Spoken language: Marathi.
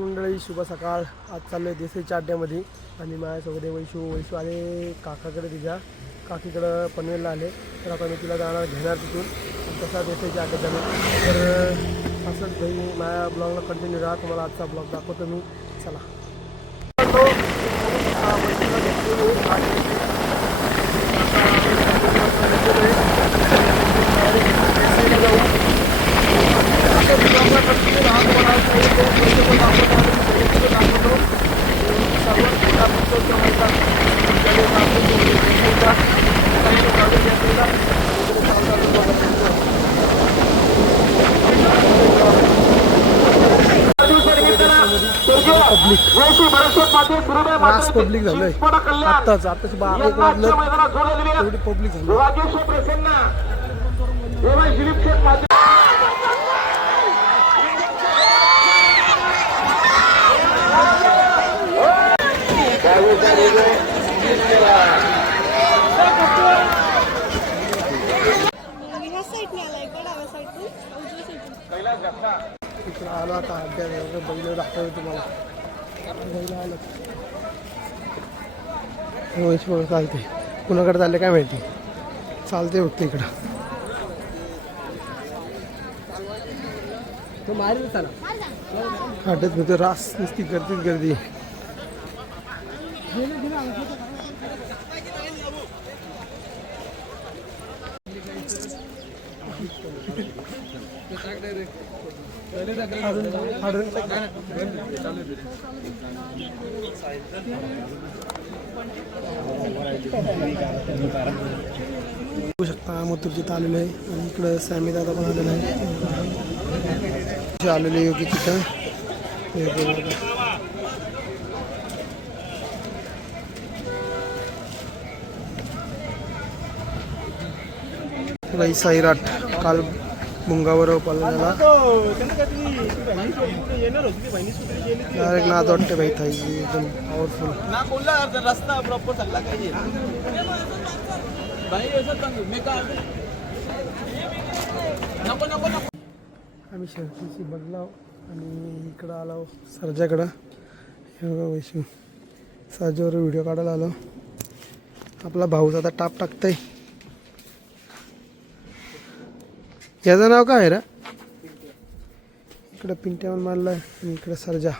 मंडळी शुभ सकाळ. आज चाललो आहे देसाईच्या अड्ड्यामध्ये आणि माझ्यासोबत आहे वैशू. वैशू आले काकाकडे तिच्या. काकीकडं पनवेलला आले. तर आता मी तिला जाणार घेणार तिथून. तसा देसाईच्या अड्ड्यात जाणार तर असंच भाई माझ्या ब्लॉगला कंटिन्यू राहा. तुम्हाला आजचा ब्लॉग दाखवतो मी. चला. रास पब्लिक झालंय. आत्ताच आताच बारा एक वाजलं. पब्लिक झाली इकडं आलो आता अड्ड्यात एवढं बैल दाखवतो तुम्हाला. रोहित चालते. कुणाकडे चालले काय माहिती? चालते फक्त इकडं हटत होतो, रास नुसती गर्दीच गर्दी. बघू शकता मथुरजीत आलेलं आहे. आणि इकडं सॅमी दादा पण आलेला आहे आलेले योगी तिथं. साईराट काल मुंगावर पालण्याला डायरेक्ट नाद वाटते बाई थाई एकदम पॉवरफुल ना रस्ता प्रॉपर चालला पाहिजे आम्ही शर्तीची बदलाव आणि इकडं आलो सरजाकडं. हे बघा वैशू सरजावर व्हिडिओ काढायला आलो. आपला भाऊच आता टाप टाकतंय. याचं नाव काय आहे रा? इकडं पिंट्यावर मारलं आणि इकडं सरजा.